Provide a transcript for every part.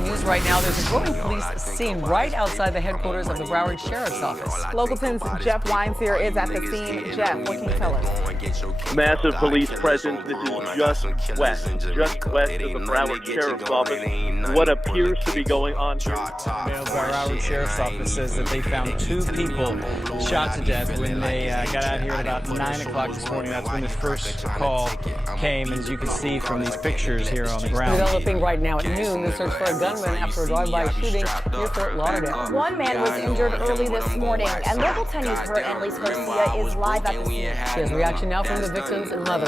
breaking news right now. There's a growing police scene right outside the headquarters of the Broward Sheriff's Office. Local 10's Jeff Wines here is at the scene. Jeff, what can you tell us? Massive police presence. This is just west of the Broward Sheriff's Office. What appears to be going on here? The Broward Sheriff's Office says that they found 2 people shot to death when they got out here at about 9 o'clock this morning. That's when this first call came, as you can see from these pictures here on the ground. Developing right now at noon, the search for a gunman after a drive-by shooting near Fort Lauderdale. One man was injured early this morning, and local 10 News' her Annalise Garcia is live at the scene. There's reaction now from the victim's mother.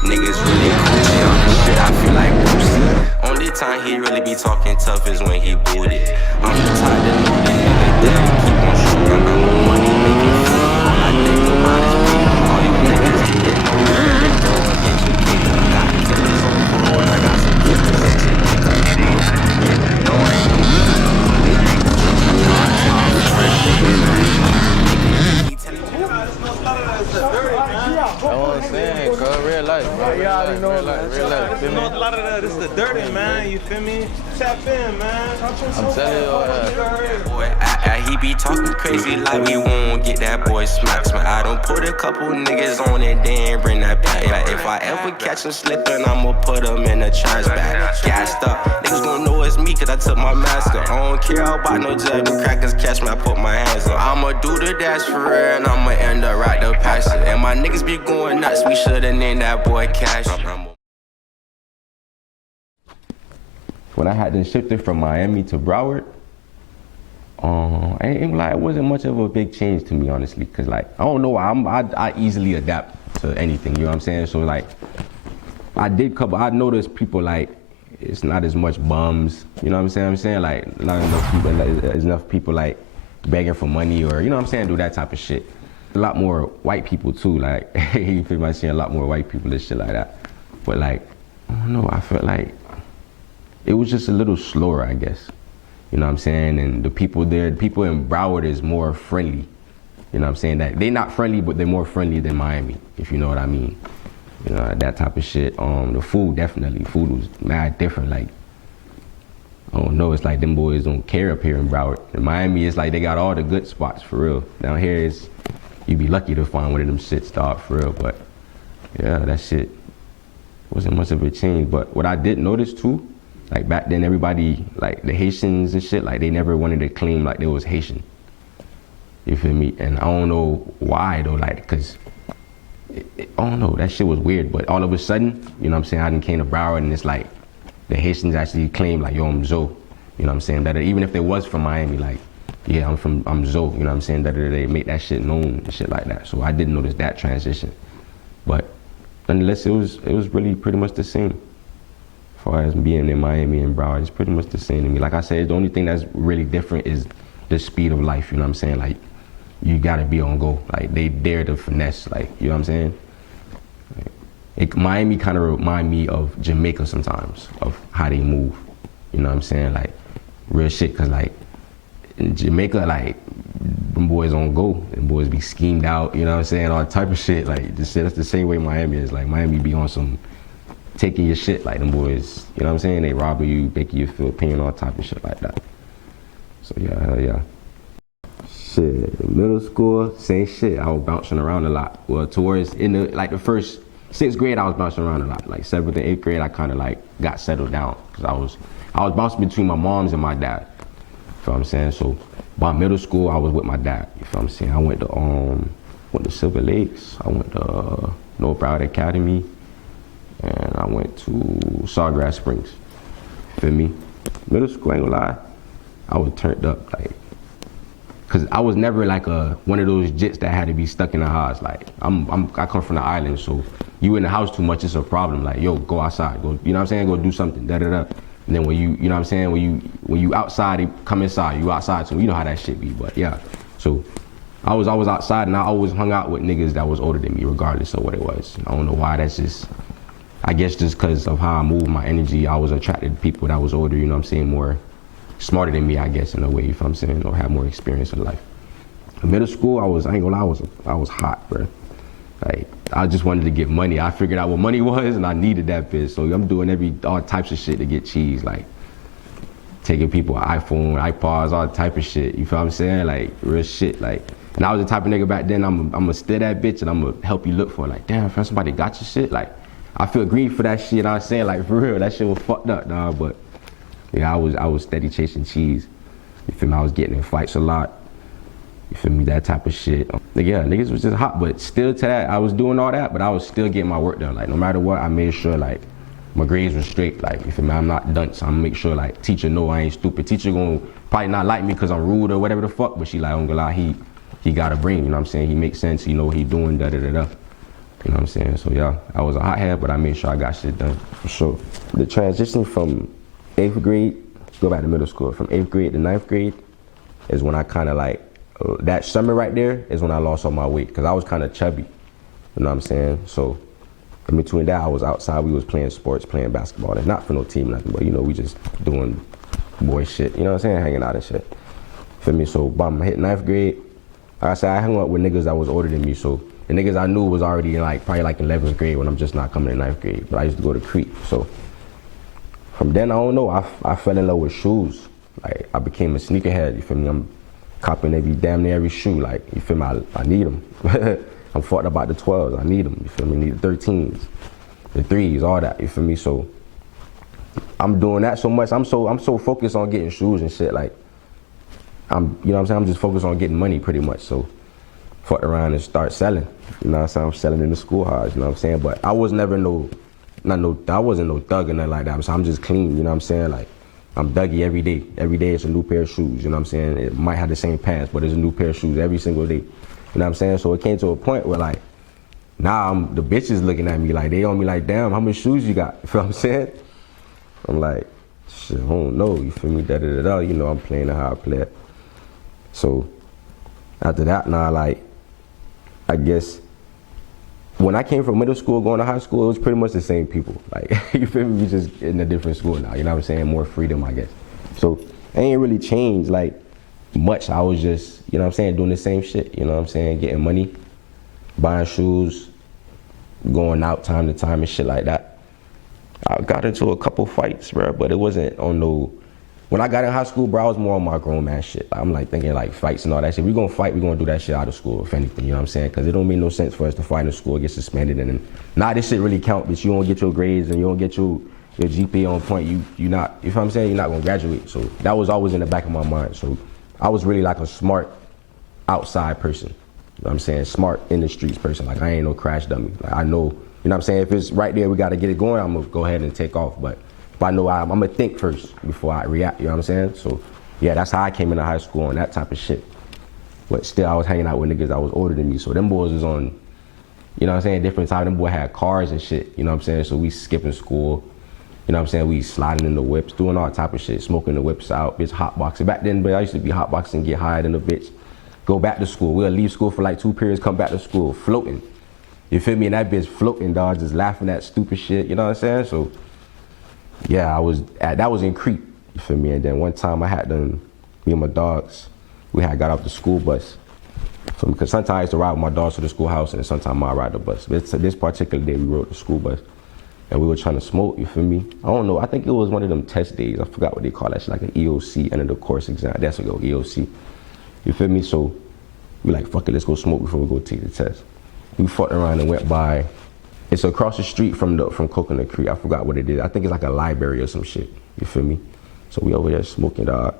Niggas really Gucci on this shit, I feel like Boosie. Only time he really be talking tough is when he booted. I'm the type that know the nigga that keep on shooting. I'm on money making food. All I think about is me. All you niggas ain't get no word. Don't get you kicked. I got killers on parole. I got some killers and shit. No, I ain't I want to say, real life, bro. Yeah, I already know it, man. Real life. You know a lot of that. This is the dirty, man. You feel me? Tap in, man. I'm telling you all that. Boy, he be talking crazy like we won't get that boy smacks, man. I don't put a couple niggas on and then bring that back. Like, if I ever catch him slipping, I'ma put him in the trash bag. Gassed up, niggas gon' know it's me cause I took my mask off. I don't care about no judge, the crackers catch me, I put my hands up. I'ma do the dash for real and I'ma end up right the passion. And my niggas be going nuts, we should've named that boy Cash. When I had to shift it from Miami to Broward, it wasn't much of a big change to me, honestly, because like I don't know, I easily adapt to anything, you know what I'm saying? So like I noticed people like it's not as much bums, you know what I'm saying? Like not enough people like begging for money or, you know what I'm saying, do that type of shit. A lot more white people too, like you feel me, seeing a lot more white people and shit like that. But like, I don't know, I felt like it was just a little slower, I guess. You know what I'm saying? And the people there, the people in Broward is more friendly. You know what I'm saying? That they're not friendly, but they're more friendly than Miami, if you know what I mean. You know, that type of shit. The food, definitely. Food was mad different. Like, I don't know, it's like them boys don't care up here in Broward. In Miami, it's like they got all the good spots, for real. Down here, it's, you'd be lucky to find one of them shits, dog, for real. But yeah, that shit wasn't much of a change. But what I did notice too, like back then everybody, like the Haitians and shit, like they never wanted to claim like they was Haitian. You feel me? And I don't know why though, like, cause, I don't know, that shit was weird. But all of a sudden, you know what I'm saying, I done came to Broward and it's like, the Haitians actually claim like, yo, I'm Zoe. You know what I'm saying? That even if they was from Miami, like, yeah, I'm Zoe, you know what I'm saying? That they make that shit known and shit like that. So I didn't notice that transition. But nonetheless, it was really pretty much the same. As far as being in Miami and Broward, it's pretty much the same to me. Like I said, the only thing that's really different is the speed of life, you know what I'm saying? Like, you gotta be on go. Like, they dare to finesse, like, you know what I'm saying? Miami kind of remind me of Jamaica sometimes, of how they move, you know what I'm saying? Like, real shit, cause like, in Jamaica, like, them boys on go. Them boys be schemed out, you know what I'm saying? All type of shit, like, that's the same way Miami is. Like, Miami be on some taking your shit, like them boys, you know what I'm saying? They robbing you, making you feel pain, all type of shit like that. So yeah, hell yeah. Shit, middle school, same shit. I was bouncing around a lot. Well, towards, the first 6th grade, I was bouncing around a lot. Like 7th and 8th grade, I kind of like got settled down. Cause I was bouncing between my mom's and my dad. You feel what I'm saying? So by middle school, I was with my dad. You feel what I'm saying? I went to Silver Lakes. I went to North Broward Academy. And I went to Sawgrass Springs. Feel me? Middle school, ain't gonna lie, I was turned up, like, cause I was never like one of those jits that had to be stuck in the house. Like, I come from the island, so you in the house too much, it's a problem. Like, yo, go outside, go, you know what I'm saying? Go do something, da da da. And then when you know what I'm saying? When you outside, come inside. You outside, so you know how that shit be. But yeah, so I was always outside, and I always hung out with niggas that was older than me, regardless of what it was. I don't know why. That's just, I guess just because of how I move my energy, I was attracted to people that was older, you know what I'm saying, more smarter than me, I guess, in a way, if I'm saying, or have more experience in life. In middle school, I ain't gonna lie, I was hot, bro. Like, I just wanted to get money. I figured out what money was, and I needed that bitch. So I'm doing all types of shit to get cheese, like taking people iPhone, iPods, all type of shit. You feel what I'm saying? Like, real shit. Like, and I was the type of nigga back then, I'm gonna steal that bitch and I'm gonna help you look for it. Like, damn, friend, somebody got your shit. Like, I feel grief for that shit. You know what I'm saying? Like, for real, that shit was fucked up, dog. But yeah, I was steady chasing cheese. You feel me? I was getting in fights a lot. You feel me? That type of shit. Yeah, niggas was just hot, but still to that, I was doing all that, but I was still getting my work done. Like, no matter what, I made sure, like, my grades were straight. Like, you feel me? I'm not dunce. So I'm gonna make sure, like, teacher know I ain't stupid. Teacher gonna probably not like me because I'm rude or whatever the fuck, but she like, I'm gonna lie, he got a brain, you know what I'm saying? He makes sense, he know what he doing, da-da-da-da. You know what I'm saying? So yeah, I was a hothead, but I made sure I got shit done, for sure. The transition from 8th grade, go back to middle school, from 8th grade to 9th grade is when I kind of like, that summer right there is when I lost all my weight, because I was kind of chubby, you know what I'm saying? So in between that, I was outside, we was playing sports, playing basketball, and not for no team, nothing, but you know, we just doing boy shit, you know what I'm saying? Hanging out and shit. Feel me? So by hit 9th grade, like I said, I hung up with niggas that was older than me, so the niggas I knew was already in like, probably like 11th grade when I'm just not coming in 9th grade, but I used to go to Crete, so from then, I don't know, I fell in love with shoes. Like, I became a sneakerhead, you feel me? I'm copping damn near every shoe, like, you feel me? I need them. I'm fucked about the 12s, I need them, you feel me? I need the 13s, the 3s, all that, you feel me? So I'm doing that so much, I'm so focused on getting shoes and shit, like, you know what I'm saying? I'm just focused on getting money pretty much, so fuck around and start selling, you know what I'm saying? I'm selling in the schoolhouse, you know what I'm saying? But I was never I wasn't no thug or nothing like that, so I'm just clean, you know what I'm saying? Like, I'm Dougie every day. Every day it's a new pair of shoes, you know what I'm saying? It might have the same pants, but it's a new pair of shoes every single day. You know what I'm saying? So it came to a point where like, now the bitches looking at me like, they on me like, damn, how many shoes you got? You feel what I'm saying? I'm like, shit, I don't know, you feel me? Da-da-da-da, you know, I'm playing how I play it. So after that, now like, I guess, when I came from middle school going to high school, it was pretty much the same people. Like, you feel me? We just in a different school now, you know what I'm saying? More freedom, I guess. So it ain't really changed like much. I was just, you know what I'm saying, doing the same shit, you know what I'm saying? Getting money, buying shoes, going out time to time and shit like that. I got into a couple fights, bro, but it wasn't on no, when I got in high school, bro, I was more on my grown man shit. I'm like thinking like fights and all that shit. We gonna fight, we gonna do that shit out of school, if anything, you know what I'm saying? Cause it don't make no sense for us to fight in school, get suspended, and then, nah, this shit really count, but you don't get your grades and you don't get your GPA on point, you not, you feel what I'm saying? You're not gonna graduate. So that was always in the back of my mind. So I was really like a smart outside person. You know what I'm saying? Smart in the streets person. Like, I ain't no crash dummy. Like, I know, you know what I'm saying? If it's right there, we gotta get it going, I'm gonna go ahead and take off. But if I know I'm gonna think first before I react, you know what I'm saying? So yeah, that's how I came into high school on that type of shit. But still, I was hanging out with niggas that was older than me. So them boys was on, you know what I'm saying, different time. Them boys had cars and shit, you know what I'm saying? So we skipping school, you know what I'm saying? We sliding in the whips, doing all type of shit, smoking the whips out, bitch, hotboxing. Back then, but I used to be hotboxing, get higher than a bitch. Go back to school. We'll leave school for like 2 periods, come back to school, floating. You feel me? And that bitch floating, dog, just laughing at stupid shit, you know what I'm saying? So yeah, that was in Crete, you feel me? And then one time I had me and my dogs, we had got off the school bus. Because sometimes I used to ride with my dogs to the schoolhouse, and then sometimes I ride the bus. But this particular day, we rode the school bus, and we were trying to smoke, you feel me? I don't know, I think it was one of them test days. I forgot what they call that shit, like an EOC, end of the course exam. That's what go, EOC. You feel me? So we like, fuck it, let's go smoke before we go take the test. We fucked around and went by, it's across the street from Coconut Creek. I forgot what it is. I think it's like a library or some shit, you feel me? So we over there smoking, dog,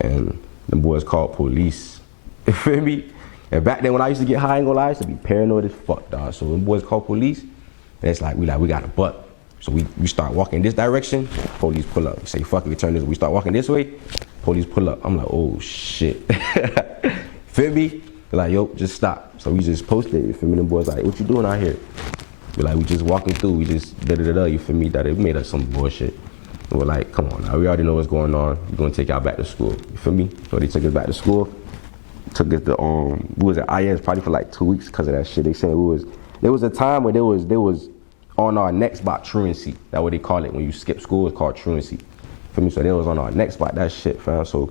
and them boys called police, you feel me? And back then when I used to get high, I ain't gonna lie, I used to be paranoid as fuck, dog. So when boys call police, and it's like, we got a butt. So we start walking this direction, police pull up. We say, fuck it, we turn this, we start walking this way, police pull up. I'm like, oh shit. Feel me? They're like, yo, just stop. So we just posted, you feel me? Them boys like, what you doing out here? We're like, we just walking through, we just da-da-da-da, you feel me? That it made us some bullshit. And we're like, come on now, we already know what's going on. We're gonna take y'all back to school, you feel me? So they took us back to school. Took us to, we was at IS probably for like 2 weeks because of that shit. They said there was a time where there was on our next spot truancy. That's what they call it. When you skip school, it's called truancy. Feel me? So they was on our next spot, that shit, fam. So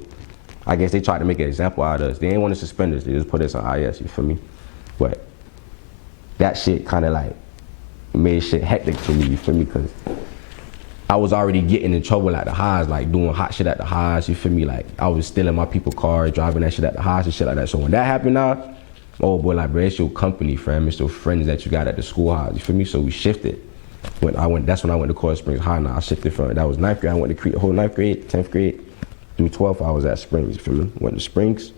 I guess they tried to make an example out of us. They didn't want to suspend us, they just put us on IS, you feel me? But that shit kind of like made shit hectic for me, you feel me? Because I was already getting in trouble at the highs, like doing hot shit at the highs, you feel me? Like I was stealing my people's cars, driving that shit at the highs and shit like that. So when that happened now, oh boy, like bro, it's your company, fam. It's your friends that you got at the schoolhouse, you feel me? So we shifted. That's when I went to Coral Springs High now. I shifted from, that was 9th grade. I went to Crete the whole 9th grade, 10th grade, through 12th I was at Springs, you feel me? Went to Springs.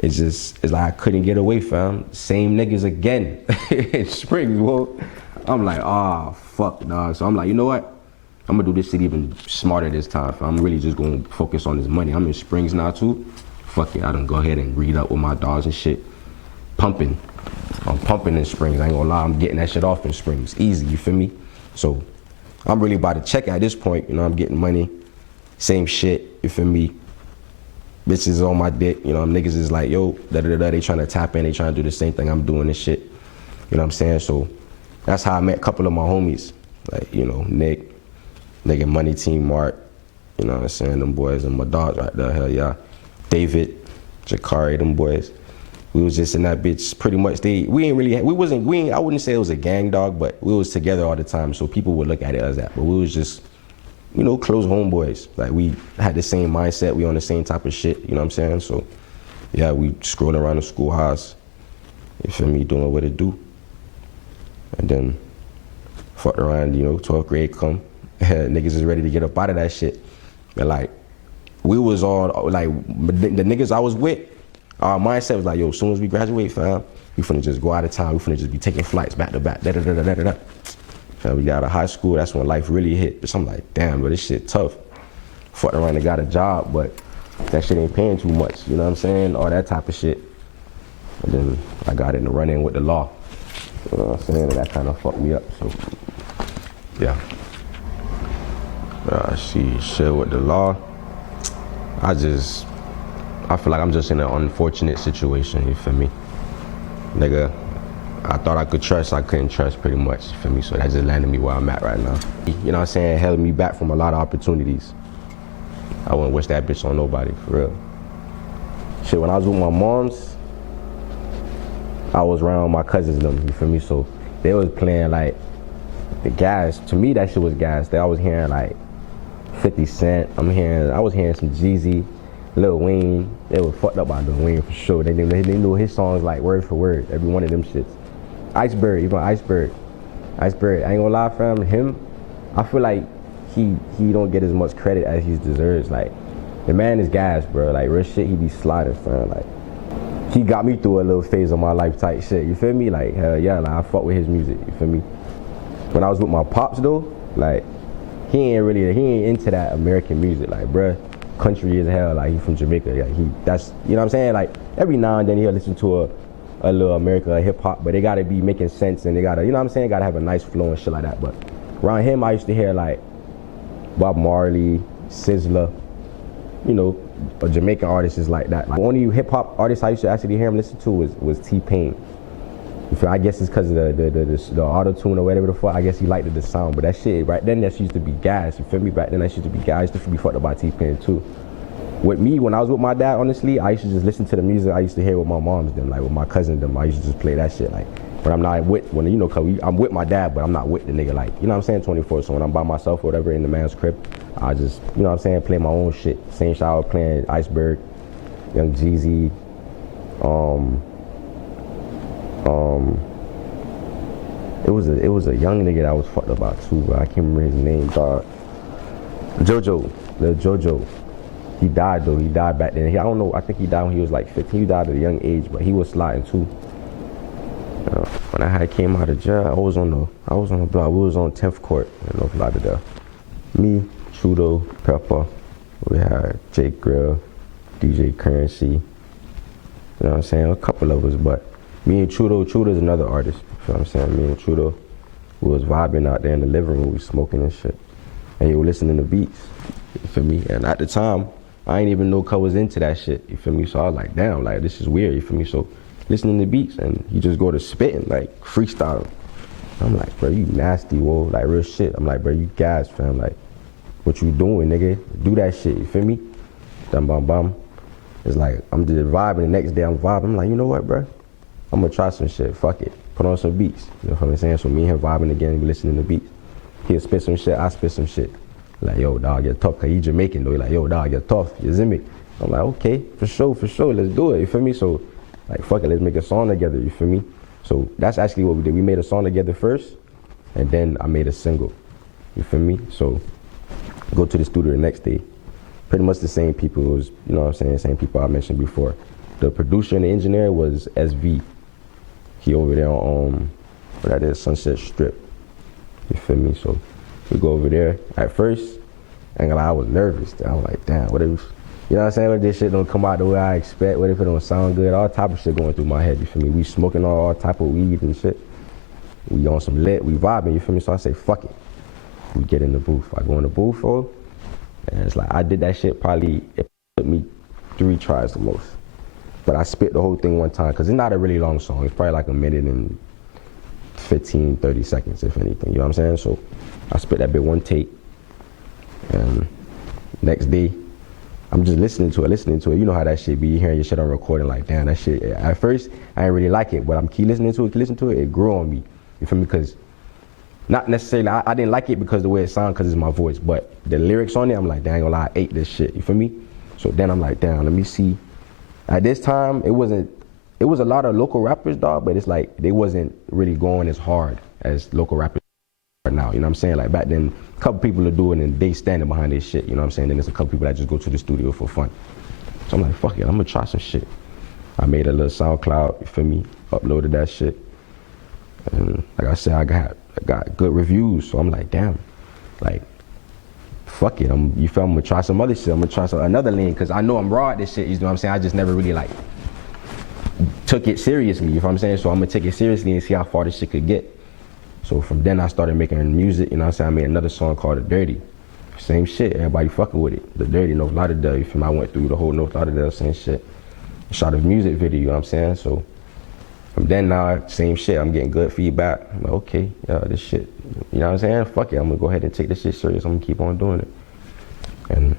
It's like I couldn't get away, fam. Same niggas again in Springs, whoa. I'm like, ah, fuck, dog. So I'm like, you know what? I'm gonna do this shit even smarter this time, fam. I'm really just gonna focus on this money. I'm in Springs now too. Fuck it, I done go ahead and read up with my dogs and shit. Pumping. I'm pumping in Springs. I ain't gonna lie, I'm getting that shit off in Springs. Easy, you feel me? So I'm really about to check at this point, you know, I'm getting money. Same shit, you feel me? Bitches on my dick, you know, niggas is like, yo, da-da-da-da, they trying to tap in, they trying to do the same thing I'm doing and shit. You know what I'm saying? So that's how I met a couple of my homies. Like, you know, Nick, nigga Money Team Mark, you know what I'm saying? Them boys and my dogs right there, hell yeah. David, Jakari, them boys. We was just in that bitch pretty much. I wouldn't say it was a gang, dog, but we was together all the time, so people would look at it as that. But we was just, you know, close homeboys. Like we had the same mindset, we on the same type of shit, you know what I'm saying? So yeah, we scrolling around the schoolhouse, you feel me, doing what it do. And then fucked around, you know, 12th grade come, niggas is ready to get up out of that shit. And like, we was all, like, the niggas I was with, our mindset was like, yo, as soon as we graduate, fam, we finna just go out of town, we finna just be taking flights back to back, da-da-da-da-da-da. Fam, we got out of high school, that's when life really hit. But I'm like, damn, bro, this shit tough. Fucked around and got a job, but that shit ain't paying too much, you know what I'm saying? All that type of shit. And then I got in the run-in with the law. You know what I'm saying? And that kind of fucked me up, so, yeah. See, shit with the law, I feel like I'm just in an unfortunate situation, you feel me? Nigga, I thought I could trust, I couldn't trust pretty much, you feel me? So that just landed me where I'm at right now. You know what I'm saying? It held me back from a lot of opportunities. I wouldn't wish that bitch on nobody, for real. Shit, when I was with my moms, I was around my cousins them, you feel me? So they was playing like the gas. To me, that shit was gas. I was hearing like 50 Cent. I was hearing some Jeezy, Lil Wayne. They were fucked up by Lil Wayne for sure. They knew his songs like word for word, every one of them shits. Iceberg, even Iceberg. I ain't gonna lie, fam, him, I feel like he don't get as much credit as he deserves. Like, the man is gas, bro. Like, real shit, he be sliding, fam. Like, he got me through a little phase of my life type shit, you feel me? Like, hell yeah, like, I fuck with his music, you feel me? When I was with my pops, though, like, he ain't into that American music, like, bruh, country as hell, like, he from Jamaica, like, that's, you know what I'm saying? Like, every now and then he'll listen to a little America hip-hop, but they gotta be making sense, and they gotta, you know what I'm saying, gotta have a nice flow and shit like that. But around him, I used to hear, like, Bob Marley, Sizzler, you know, a Jamaican artist is like that. Like, the only hip-hop artist I used to actually hear him listen to was T-Pain. I guess it's because of the auto-tune or whatever the fuck. I guess he liked the sound, but that shit, right then, that shit used to be gas, you feel me? Back then, that shit used to be gas. I used to be fucked up by T-Pain, too. With me, when I was with my dad, honestly, I used to just listen to the music I used to hear with my moms, them, like with my cousins, them. I used to just play that shit, like, when I'm not with, you know, cause I'm with my dad, but I'm not with the nigga, like, you know what I'm saying, 24. So when I'm by myself or whatever in the man's crib, I just, you know what I'm saying, play my own shit. Same shower playing Iceberg, Young Jeezy, it was a young nigga that I was fucked about too, but I can't remember his name, dog. Lil Jojo. He died though. He died back then. I don't know. I think he died when he was like 15. He died at a young age, but he was sliding too. When I came out of jail, I was on the block. We was on 10th Court in North Lauderdale. Me, Chudo, Pepper. We had Jake Grill, DJ Currency. You know what I'm saying? A couple of us, but me and Chudo's another artist. You know what I'm saying? Me and Chudo, we was vibing out there in the living room. We smoking and shit, and you were listening to beats. You feel me? And at the time, I ain't even know Cuz was into that shit, you feel me? So I was like, damn, like, this is weird, you feel me? So listening to beats, and he just go to spitting, like, freestyle. I'm like, bro, you nasty, whoa, like, real shit. I'm like, bro, you gas, fam, like, what you doing, nigga? Do that shit, you feel me? Dum bum bum. It's like, I'm just vibing, the next day I'm vibing. I'm like, you know what, bro? I'm gonna try some shit, fuck it. put on some beats. You know what I'm saying? So me and him vibing again, we listening to beats. He'll spit some shit, I spit some shit. Like, yo, dog, you're tough, cause he Jamaican though. He like, yo, dog, you're tough, you see me? I'm like, okay, for sure, let's do it, you feel me? So, like, fuck it, let's make a song together, you feel me? So that's actually what we did. We made a song together first, and then I made a single, you feel me? So, go to the studio the next day. Pretty much the same people, it was, you know what I'm saying, same people I mentioned before. The producer and the engineer was SV. He over there on, what that is, Sunset Strip, you feel me? So, we go over there. At first, I ain't gonna lie, I was nervous. I was like, damn, what if, you know what I'm saying? What if this shit don't come out the way I expect? What if it don't sound good? All type of shit going through my head, you feel me? We smoking all type of weed and shit. We on some lit, we vibing, you feel me? So I say, fuck it. We get in the booth. I go in the booth, and it's like, I did that shit probably, it took me 3 tries the most. But I spit the whole thing one time, cause it's not a really long song. It's probably like a minute and 15, 30 seconds, if anything, you know what I'm saying? So I spit that bit one take, and next day, I'm just listening to it. You know how that shit be, you hearing your shit on recording, like, damn, that shit, at first, I didn't really like it, but I'm keep listening to it, it grew on me, you feel me? Because, not necessarily, I didn't like it because the way it sounds, because it's my voice, but the lyrics on it, I'm like, damn, I ain't gonna lie, I ate this shit, you feel me? So then I'm like, damn, let me see. At this time, it was a lot of local rappers, dog, but it's like, they wasn't really going as hard as local rappers are now, you know what I'm saying? Like back then, a couple people are doing it and they standing behind this shit, you know what I'm saying? Then there's a couple people that just go to the studio for fun. So I'm like, fuck it, I'm gonna try some shit. I made a little SoundCloud, you feel me? Uploaded that shit. And like I said, I got good reviews, so I'm like, damn, like, fuck it, you feel me? I'm gonna try some other shit, I'm gonna try another lane, cause I know I'm raw at this shit, you know what I'm saying? I just never really like, took it seriously, you know what I'm saying? So I'm gonna take it seriously and see how far this shit could get. So from then I started making music, you know what I'm saying? I made another song called The Dirty. Same shit, everybody fucking with it. The Dirty, North Lauderdale, you feel me? I went through the whole North Lauderdale, same shit. Shot a music video, you know what I'm saying? So from then now, same shit, I'm getting good feedback. I'm like, okay, yeah, this shit, you know what I'm saying? Fuck it, I'm gonna go ahead and take this shit serious, I'm gonna keep on doing it. And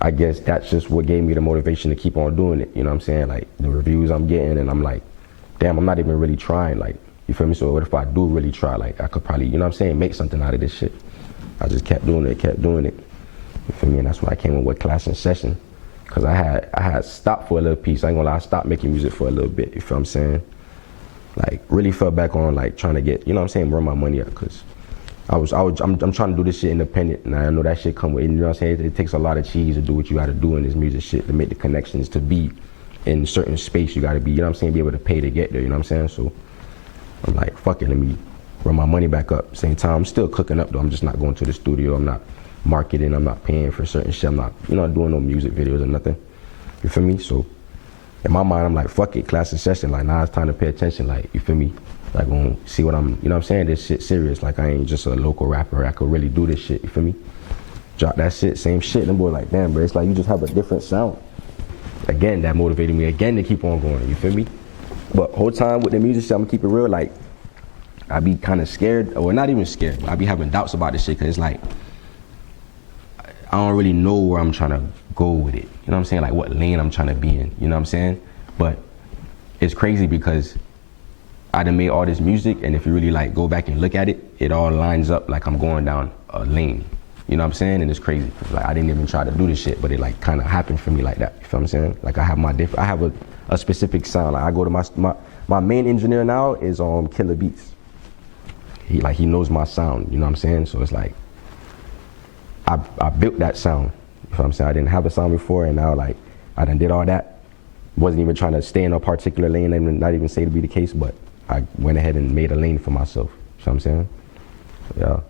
I guess that's just what gave me the motivation to keep on doing it, you know what I'm saying? Like, the reviews I'm getting, and I'm like, damn, I'm not even really trying, like, you feel me? So what if I do really try? Like, I could probably, you know what I'm saying, make something out of this shit. I just kept doing it. You feel me? And that's when I came in with Class in Session. Cause I had stopped for a little piece. I ain't gonna lie, I stopped making music for a little bit, you feel what I'm saying? Like, really fell back on, like, trying to get, you know what I'm saying, run my money up. Cause I'm trying to do this shit independent, and I know that shit come with, you know what I'm saying? It takes a lot of cheese to do what you gotta do in this music shit, to make the connections, to be in certain space you gotta be, you know what I'm saying, be able to pay to get there, you know what I'm saying? So I'm like, fuck it, let me run my money back up. Same time, I'm still cooking up though. I'm just not going to the studio. I'm not marketing. I'm not paying for certain shit. I'm not, you know, doing no music videos or nothing. You feel me? So in my mind, I'm like, fuck it, Class in Session. Like, now it's time to pay attention. Like, you feel me? Like, gonna see what I'm, you know what I'm saying? This shit serious. Like, I ain't just a local rapper. I could really do this shit. You feel me? Drop that shit, same shit. Them boys like, damn, bro, it's like you just have a different sound. Again, that motivated me again to keep on going. You feel me? But whole time with the music shit, I'm gonna keep it real, like, I be kind of scared, or not even scared, but I be having doubts about this shit, cause it's like, I don't really know where I'm trying to go with it. You know what I'm saying? Like, what lane I'm trying to be in, you know what I'm saying? But it's crazy because I done made all this music, and if you really like go back and look at it, it all lines up like I'm going down a lane. You know what I'm saying? And it's crazy. Like, I didn't even try to do this shit, but it like kind of happened for me like that. You feel what I'm saying? Like, I have a specific sound. Like, I go to my main engineer now is Killer Beats. He knows my sound, you know what I'm saying? So it's like, I built that sound, you know what I'm saying? I didn't have a sound before, and now like, I done did all that. Wasn't even trying to stay in a particular lane, and not even say to be the case, but I went ahead and made a lane for myself, you know what I'm saying? So, yeah.